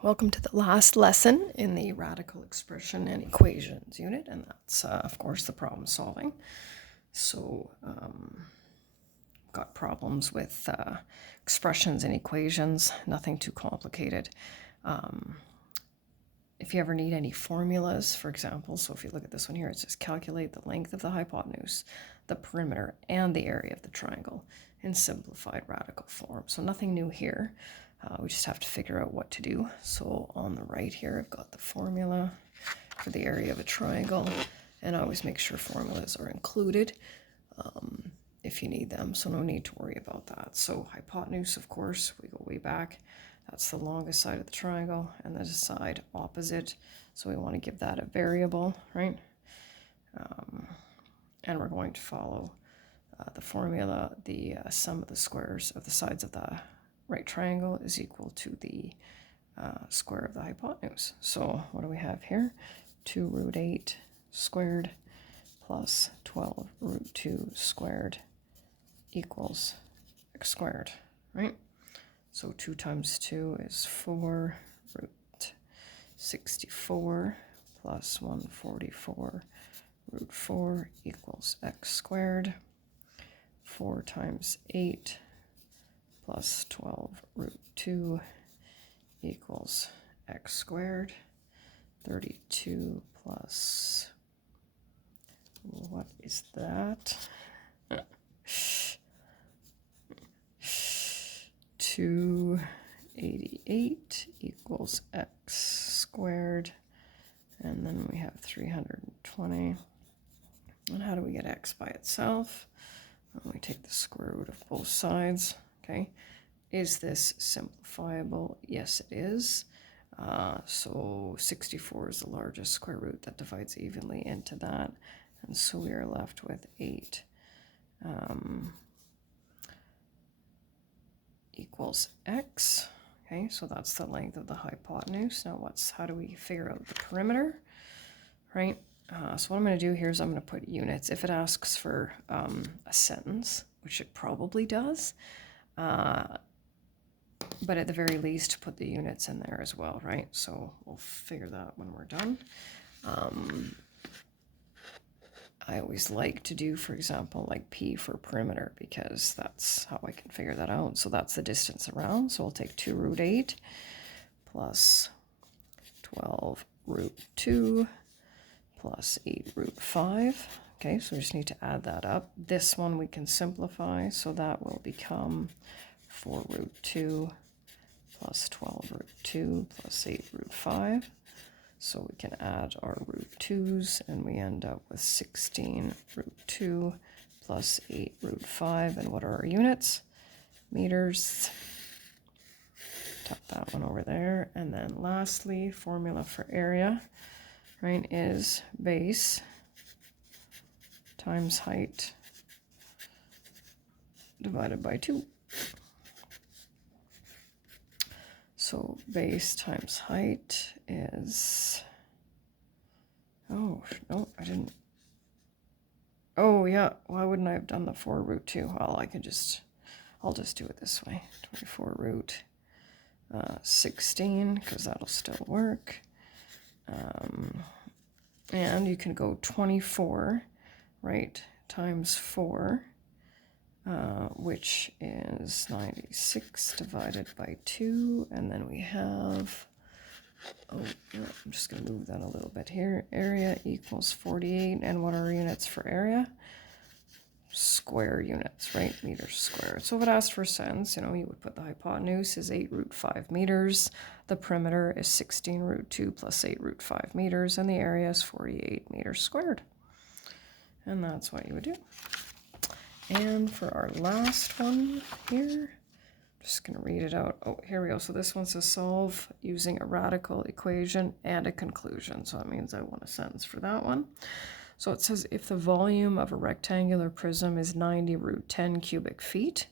Welcome to the last lesson in the radical expression and equations unit, and that's, of course, the problem solving. So, got problems with expressions and equations, nothing too complicated. If you ever need any formulas, for example, so if you look at this one here, it says calculate the length of the hypotenuse, the perimeter, and the area of the triangle in simplified radical form. So nothing new here. We just have to figure out what to do. So on the right here, I've got the formula for the area of a triangle, and I always make sure formulas are included if you need them, so no need to worry about that. So hypotenuse, of course, we go way back. That's the longest side of the triangle, and the side opposite. So we want to give that a variable, right? And we're going to follow the formula. The sum of the squares of the sides of the right triangle is equal to the square of the hypotenuse. So what do we have here? 2 root 8 squared plus 12 root 2 squared equals x squared, right? So 2 times 2 is 4 root 64 plus 144 root 4 equals x squared. 4 times 8 plus 12 root 2 equals x squared. 32 plus, what is that? 288 equals x squared. And then we have 320. And how do we get x by itself? Well, we take the square root of both sides. Okay. Is this simplifiable? Yes, it is. So 64 is the largest square root that divides evenly into that. And so we are left with 8 equals x. Okay, so that's the length of the hypotenuse. Now how do we figure out the perimeter, right? So what I'm going to do here is I'm going to put units. If it asks for a sentence, which it probably does, but at the very least put the units in there as well, right? So we'll figure that when we're done. I always like to do, for example, like p for perimeter, because that's how I can figure that out. So that's the distance around. So we'll take 2 root 8 plus 12 root 2 plus 8 root 5. Okay, so we just need to add that up. This one we can simplify, so that will become 4 root 2 plus 12 root 2 plus 8 root 5. So we can add our root 2's, and we end up with 16 root 2 plus 8 root 5. And what are our units? Meters. Tuck that one over there. And then lastly, formula for area, right, is base times height divided by 2. So base times height is, oh, no, I didn't. Oh, yeah, why wouldn't I have done the 4 root 2? Well, I'll just do it this way. 24 root 16, because that'll still work. And you can go 24, right, times 4. Which is 96 divided by 2, and then we have, oh, yeah, I'm just going to move that a little bit here. Area equals 48, and what are our units for area? Square units, right? Meters squared. So if it asks for a sentence, you would put the hypotenuse is 8 root 5 meters, the perimeter is 16 root 2 plus 8 root 5 meters, and the area is 48 meters squared. And that's what you would do. And for our last one here, I'm just going to read it out. Oh, here we go. So this one says solve using a radical equation and a conclusion. So that means I want a sentence for that one. So it says if the volume of a rectangular prism is 90 root 10 cubic feet,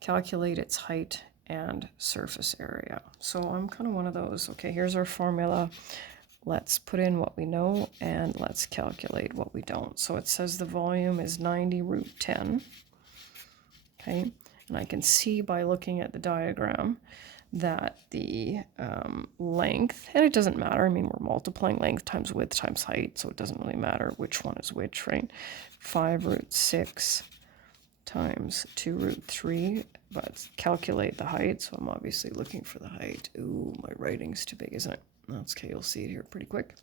calculate its height and surface area. So I'm kind of one of those. Okay, here's our formula. Let's put in what we know, and let's calculate what we don't. So it says the volume is 90 root 10. Okay, and I can see by looking at the diagram that the length, and it doesn't matter, I mean, we're multiplying length times width times height, so it doesn't really matter which one is which, right? 5 root 6 times 2 root 3, but calculate the height, so I'm obviously looking for the height. Ooh, my writing's too big, isn't it? That's okay, you'll see it here pretty quick.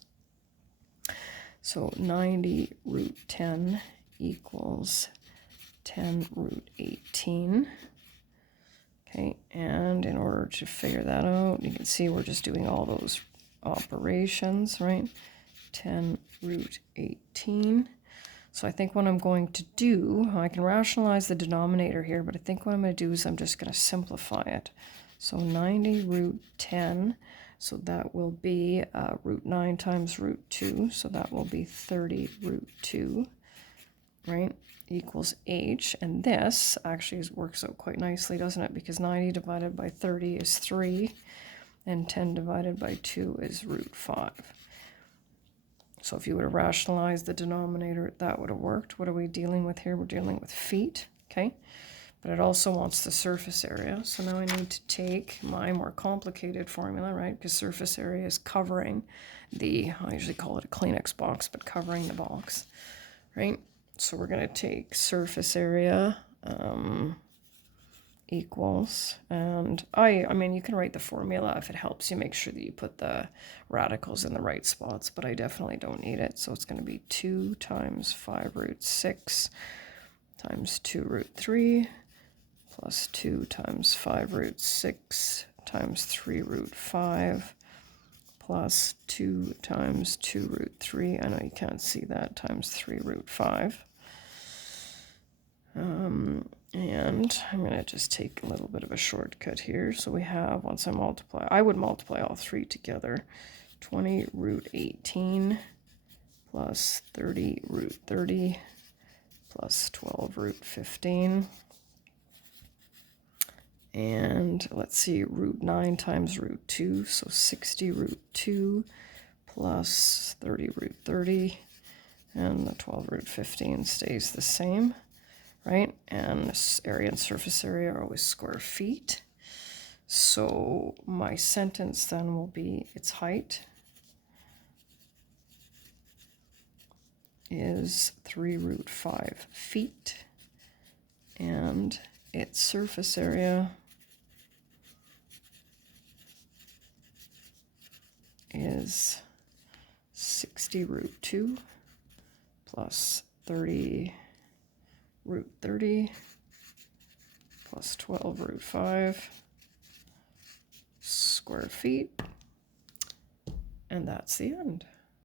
So 90 root 10 equals 10 root 18. Okay, and in order to figure that out, you can see we're just doing all those operations, right? 10 root 18. So I think what I'm going to do, I can rationalize the denominator here, but I think what I'm going to do is I'm just going to simplify it. So 90 root 10, so that will be root 9 times root 2, so that will be 30 root 2, right, equals h. And this actually works out quite nicely, doesn't it? Because 90 divided by 30 is 3, and 10 divided by 2 is root 5. So if you would have rationalized the denominator, that would have worked. What are we dealing with here? We're dealing with feet, okay? But it also wants the surface area. So now I need to take my more complicated formula, right? Because surface area is covering the, I usually call it a Kleenex box, but covering the box, right? So we're going to take surface area equals, and I mean, you can write the formula if it helps you. Make sure that you put the radicals in the right spots, but I definitely don't need it. So it's going to be 2 times 5 root 6 times 2 root 3 plus 2 times 5 root 6 times 3 root 5 plus 2 times 2 root 3. I know you can't see that, times 3 root 5. And I'm going to just take a little bit of a shortcut here. So we have, once I multiply, I would multiply all three together. 20 root 18 plus 30 root 30 plus 12 root 15. And let's see, root 9 times root 2, so 60 root 2 plus 30 root 30. And the 12 root 15 stays the same. Right, and this area and surface area are always square feet. So my sentence then will be its height is 3 root 5 feet, and its surface area is 60 root 2 plus 30 root 30 plus 12 root 5 square feet, and that's the end.